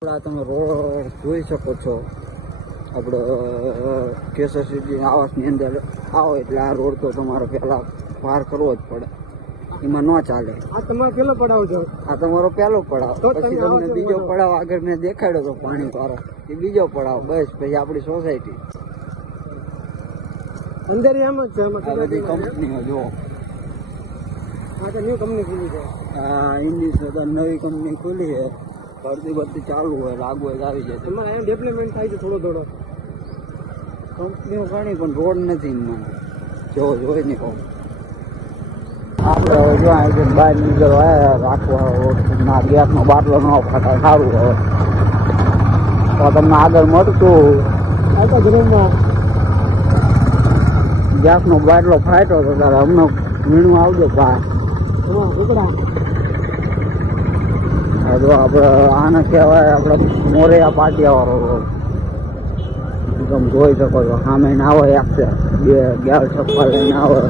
તમે રોડ જોઈ શકો છો. આપણે કેસર સિટી આવાસની અંદર આવો એટલે આ રોડ તો તમારે પહેલાં પાર કરવો જ પડે, એમાં ન ચાલે. આ તમારો પેલો પડાવ છે? આ તમારો પહેલો પડાવ. પછી તમને બીજો પડાવ આગળ મેં દેખાડ્યો તો પાણી વાળો, એ બીજો પડાવ. બસ પછી આપણી સોસાયટી અંદર એમ જ છે. આ બધી કંપનીઓ જો. આ તો ન્યુ કંપની ખુલી છે. આ ઇંગ્લિશ નવી કંપની ખુલી છે. ભરતી ભરતી ચાલુ હોય, લાગુ હોય આવી જાય. તમારે એમ ડેવલપમેન્ટ થાય છે થોડો કંપનીઓ ઘણી પણ રોડ નથી એમાં. જો જોઈ નહીં કહું. આપણે જો અહીં બહાર નીકળવા રાખવા ગેસનો બાટલો ન ફાટા સારું હવે તો તમને આગળ મળતું. આવતા ધર્મમાં ગેસનો બાટલો ફાટ્યો તો તારે હમણાં વીણું આવજો ભાઈ. જો આપણે આને કહેવાય આપણે મોરૈયા પાટિયાવાળો રોડ. તમે જોઈ શકો છો સામે ને આવે એક છે, બે ગેર છપ્પા લઈને આવે.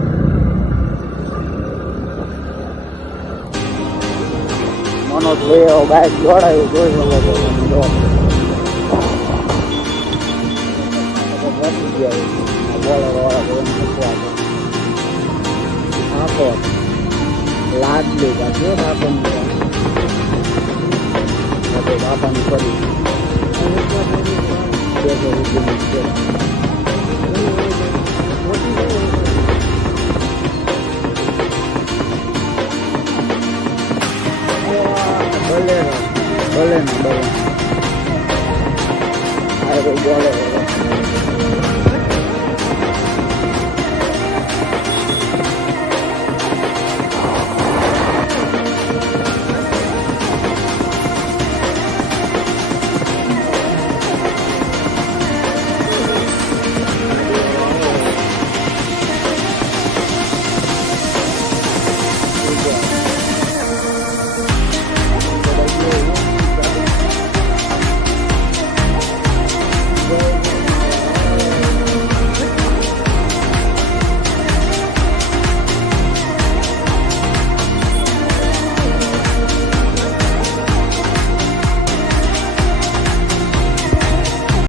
મનોજ ભાઈ બાઇક દોડાયું જોઈ શકો છો તમે. જો પહોંચી ગયા બોલરવાળા બધા મૂકવા આખો લાદ લીધા જો બાપાની બાપાની પડી ભલે ને ભલે બોલે